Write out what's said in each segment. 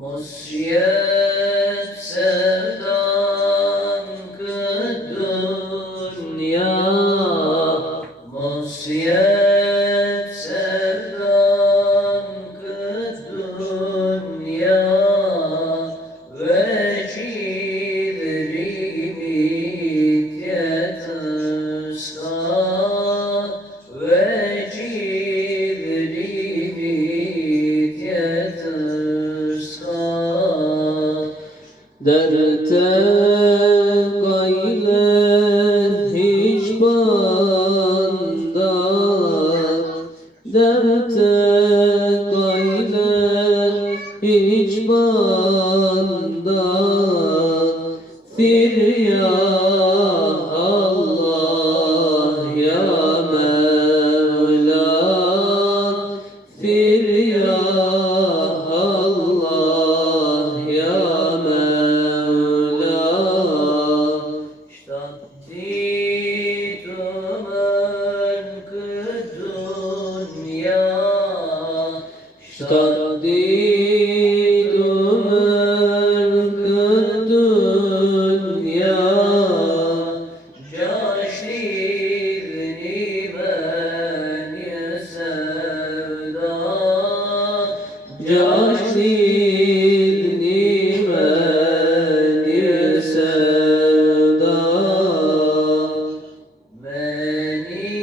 Mos jetë sevdan këtë dunja, mos jetë sevdan këtë dunja, veç i dhërimit jetës ka, veç i dhërimit jetës ka. Dërte gajlen hiç banda, dërte gajlen hiç banda, Thirja Allah ya Mevla, Thirja Allah ya Mevla. Shtat ditëmën këtë dunja, shtat ditëmën këtë dunja, gjashtë idhënime një sevda, gjashtë idhënime një sevda. Meni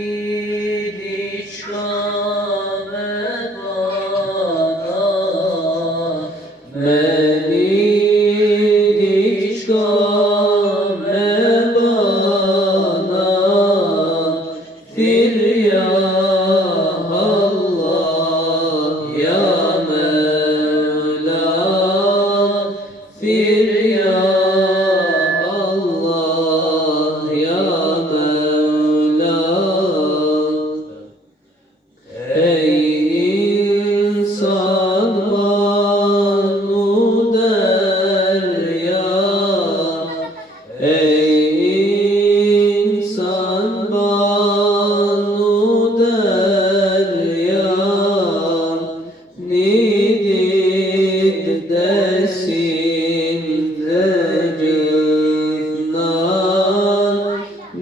diçka me bana, meni diçka me bana, Thirja Allah ya Mevla, Thirja Allah ya Mevla. Ey insan banu derya, ey insan banu derya, nidid desin dhe gjithnan,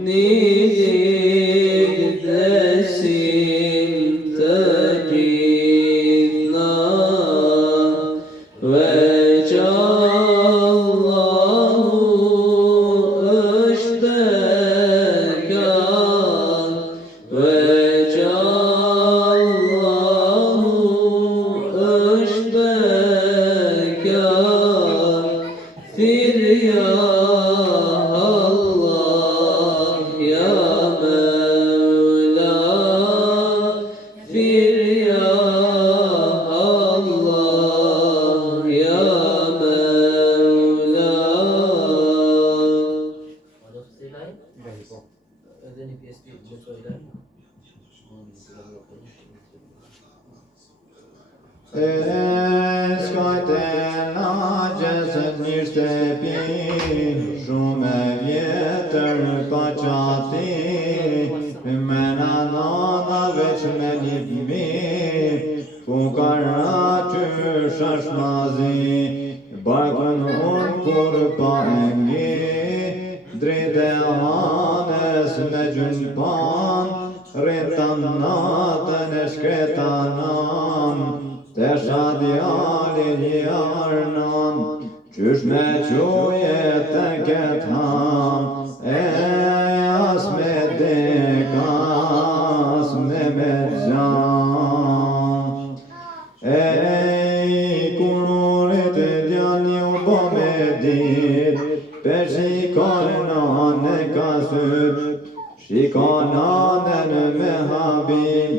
nidid desin të gjithnan, veç Allahu është bekan, veç Allahu është bekan, Thirja Allah ya Mevla, Thirja Allah ya Mevla. Skajten agjesët një shtepi, shumë e vjetër pa qati, me nana veç me një bimi, ku kara qysh është mazi, barkun unë kur pa engi, drite hanes me gjunpan, rritan natën e shkretanan, te shadjali jarnan, qysh me quje të ketë ham, as me deka, as me gjan. Kururit e djali u bo me dit, pe shikonan e ka syt, shikonan e me habim,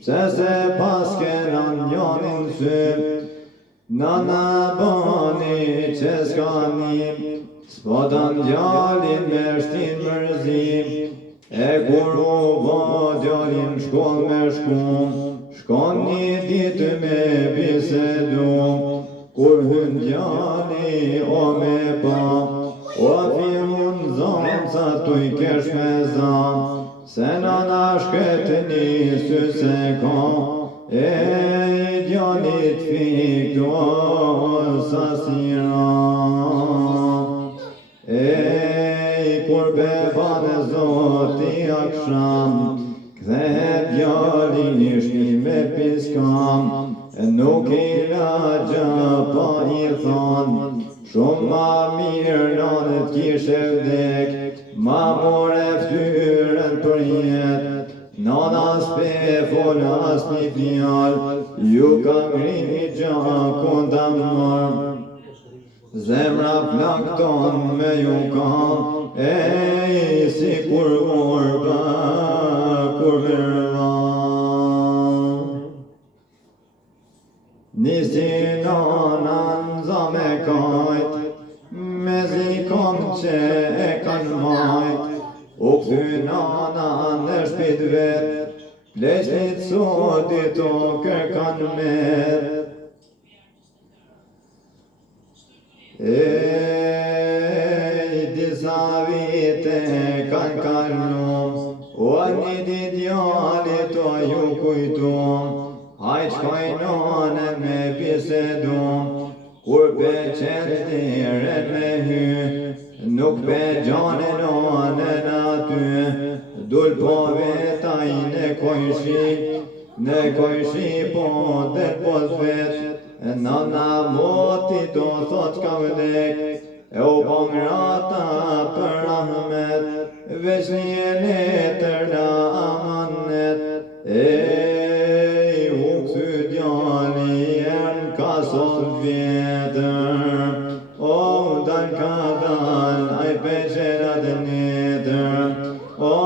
pse se pas kenan njonin syt, nana bani që s'kanim, s'potan djalin me shtin mërzim, e kur u bo djalin shkoll me shkum, shkon një ditë me bisedum, kur hyn djali o me pa, o firun zon sa tu i kesh me zan, se nana shkretëni sy se ka, e djalit fikto sasira. E kur beban zoti aksham, kthehet djalin ishni me piskam, nuk I la gjapa I than, shumë ma mirë nanët kishe vdek, ma more ftyrën për jet, nana s'pe fol as një fjal, ju ka ngrini gjakun ta marr. Zemra plakton me ju kam, si kur orba, kur verla. Nisi nanan za me kajt, me zikon që e kan majt, u kthy nanan në shpit vet, pleqnit sotit o kërkan met. Disa vite kan kalnu, o një dit djalit o ju kujtu, hajt shkojnone me bisedu, kur pe qendire me hy, nuk pe gjanenone aty, dul po vetaj në kojshi po dhe po vet, nana moti do thot ka vdek, e u bong rata për rahmet, veç një letër na amanet, u kthy djali ka sot vjetër, o dal ka dal, aj peqerat netër, o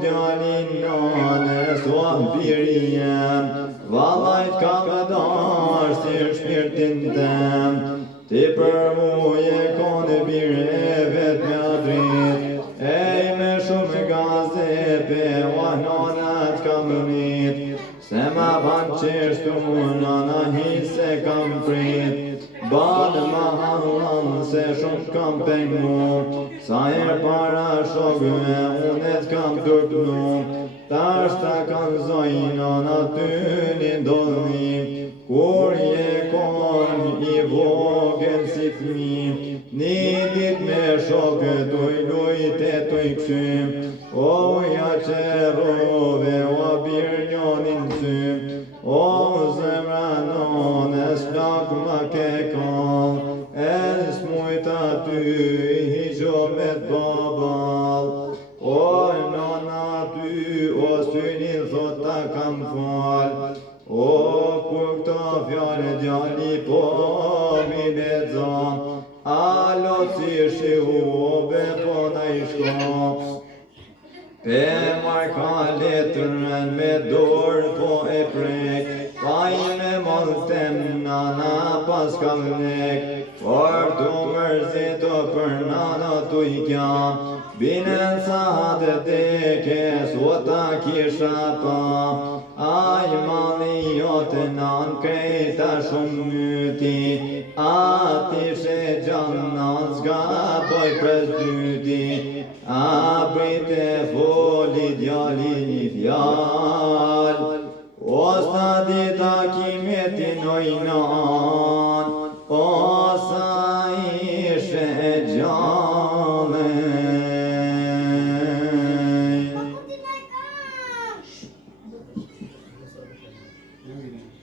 djalin nanes, o birjen, vallajt ka vëdar si shpirtin tem, ti për mu je kone birë e vet me adrit, me shumë gazepe, o nanat kam rrit, se ma ban qeshtu nana hi se kam prit, banë ma hallan se shumë kam pengu, sa para shokve unet kam tërpnu, tashta kan zojna na ty ndodhni, kur je kon I vogël si fmi, një dit me shokë tuj lujt e tuj kshym, o ja qerove o birnjonin sym, o zemra nones plak ma ke kall, s'mujt aty hiqo me t'babal, o nana ty o synin thot ta kam fal, o kur këto fjale djali po mi lexon, alo si shiuve po na I shko, pe marr ka letrën me dorë po e prek, pa I me malltem nana pas ka vdek, por tu mërzit o për nana tu I kjam, binen sa të teke, sota kisha pa, aj mali jote nan krejta shumë myti, ati she gjannan s'ga poj pres dyti, a brite foli djali një fjal, o sa dita kimeti nojnan, o sa ishe gjallë. Thank you.